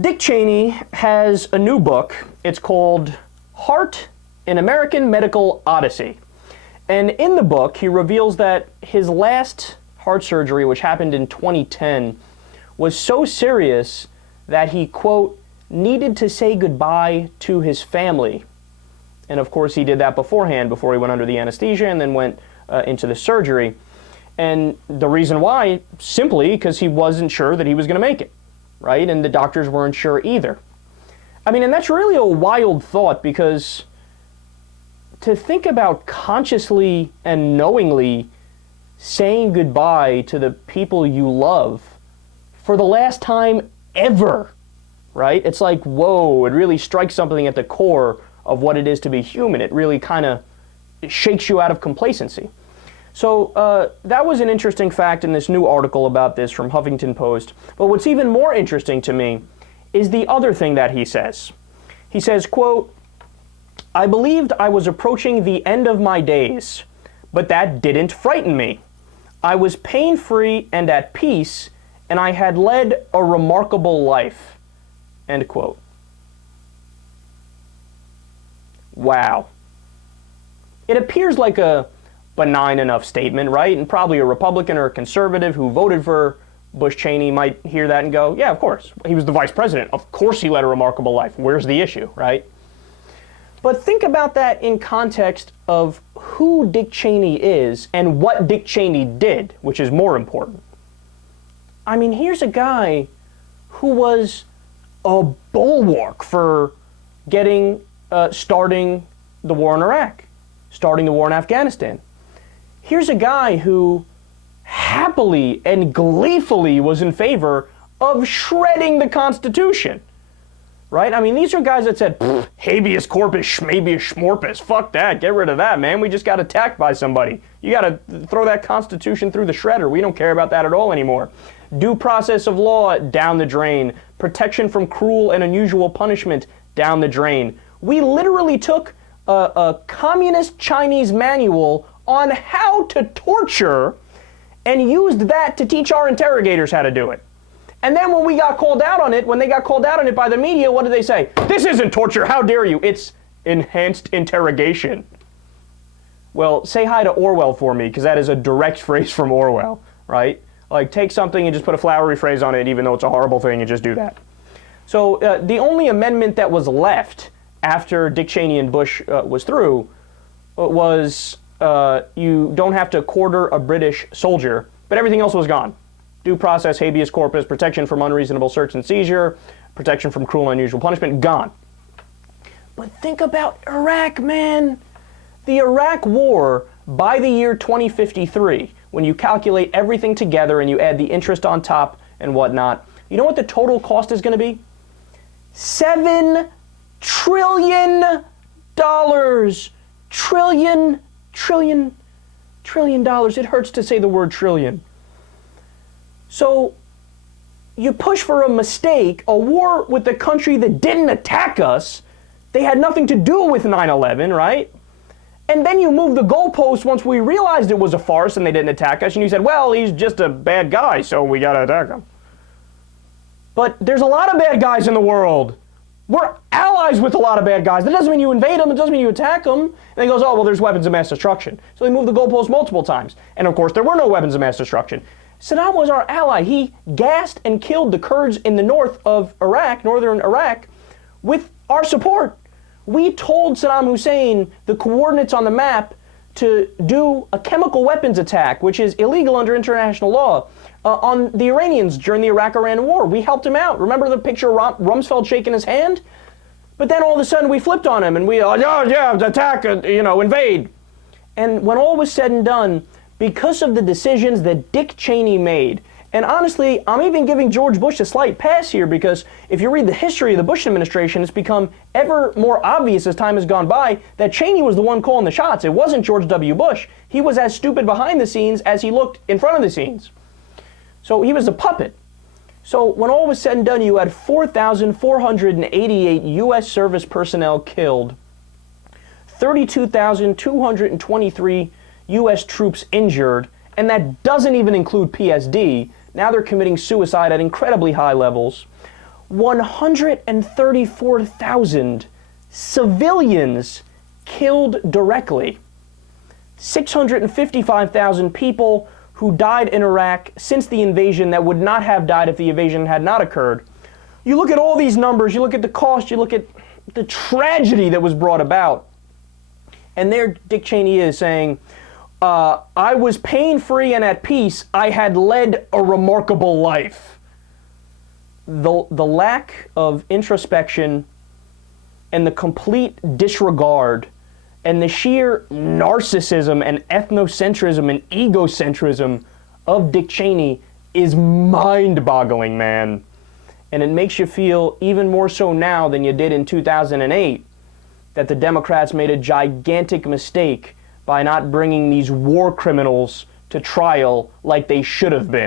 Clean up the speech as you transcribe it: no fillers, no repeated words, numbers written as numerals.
Dick Cheney has a new book. It's called Heart, an American Medical Odyssey. And in the book, he reveals that his last heart surgery, which happened in 2010, was so serious that he, quote, needed to say goodbye to his family. And of course, he did that beforehand, before he went under the anesthesia and then went into the surgery. And the reason why, simply because he wasn't sure that he was going to make it, right? And the doctors weren't sure either. I mean, and that's really a wild thought, because to think about consciously and knowingly saying goodbye to the people you love for the last time ever, right? It's like, whoa, it really strikes something at the core of what it is to be human. It really kind of shakes you out of complacency. So that was an interesting fact in this new article about this from Huffington Post. But what's even more interesting to me is the other thing that he says. He says, quote, I believed I was approaching the end of my days, but that didn't frighten me. I was pain-free and at peace, and I had led a remarkable life. End quote. Wow. It appears like a benign enough statement, right? And probably a Republican or a conservative who voted for Bush Cheney might hear that and go, yeah, of course. He was the vice president. Of course he led a remarkable life. Where's the issue, right? But think about that in context of who Dick Cheney is and what Dick Cheney did, which is more important. I mean, here's a guy who was a bulwark for starting the war in Iraq, starting the war in Afghanistan. Here's a guy who happily and gleefully was in favor of shredding the Constitution, right? I mean, these are guys that said, habeas corpus, schmabeus schmorpus, fuck that, get rid of that, man. We just got attacked by somebody. You got to throw that Constitution through the shredder. We don't care about that at all anymore. Due process of law, down the drain. Protection from cruel and unusual punishment, down the drain. We literally took a communist Chinese manual on how to torture and used that to teach our interrogators how to do it. And then when we got called out on it, when they got called out on it by the media, what did they say? This isn't torture, how dare you? It's enhanced interrogation. Well, say hi to Orwell for me, because that is a direct phrase from Orwell, right? Like, take something and just put a flowery phrase on it, even though it's a horrible thing, and just do that. So the only amendment that was left after Dick Cheney and Bush was through was you don't have to quarter a British soldier, but everything else was gone. Due process, habeas corpus, protection from unreasonable search and seizure, protection from cruel and unusual punishment, gone. But think about Iraq, man. The Iraq War, by the year 2053, when you calculate everything together and you add the interest on top and whatnot, you know what the total cost is going to be? $7 trillion. Trillion dollars. It hurts to say the word trillion. So you push for a mistake, a war with the country that didn't attack us. They had nothing to do with 9/11, right? And then you move the goalpost once we realized it was a farce and they didn't attack us, and you said, well, he's just a bad guy, so we gotta attack him. But there's a lot of bad guys in the world. We're allies with a lot of bad guys. That doesn't mean you invade them. It doesn't mean you attack them. And he goes, oh, well, there's weapons of mass destruction. So they moved the goalpost multiple times. And of course, there were no weapons of mass destruction. Saddam was our ally. He gassed and killed the Kurds in the north of Iraq, northern Iraq, with our support. We told Saddam Hussein the coordinates on the map to do a chemical weapons attack, which is illegal under international law, on the Iranians during the Iraq-Iran war. We helped him out. Remember the picture of Rumsfeld shaking his hand? But then all of a sudden we flipped on him and we, attack, invade. And when all was said and done, because of the decisions that Dick Cheney made, and honestly, I'm even giving George Bush a slight pass here, because if you read the history of the Bush administration, it's become ever more obvious as time has gone by that Cheney was the one calling the shots. It wasn't George W. Bush. He was as stupid behind the scenes as he looked in front of the scenes. So he was a puppet. So when all was said and done, you had 4,488 U.S. service personnel killed, 32,223 U.S. troops injured, and that doesn't even include PSD. Now they're committing suicide at incredibly high levels. 134,000 civilians killed directly. 655,000 people who died in Iraq since the invasion that would not have died if the invasion had not occurred. You look at all these numbers, you look at the cost, you look at the tragedy that was brought about. And there Dick Cheney is saying, I was pain-free and at peace. I had led a remarkable life. The lack of introspection and the complete disregard and the sheer narcissism and ethnocentrism and egocentrism of Dick Cheney is mind-boggling, man. And it makes you feel even more so now than you did in 2008 that the Democrats made a gigantic mistake by not bringing these war criminals to trial like they should have been.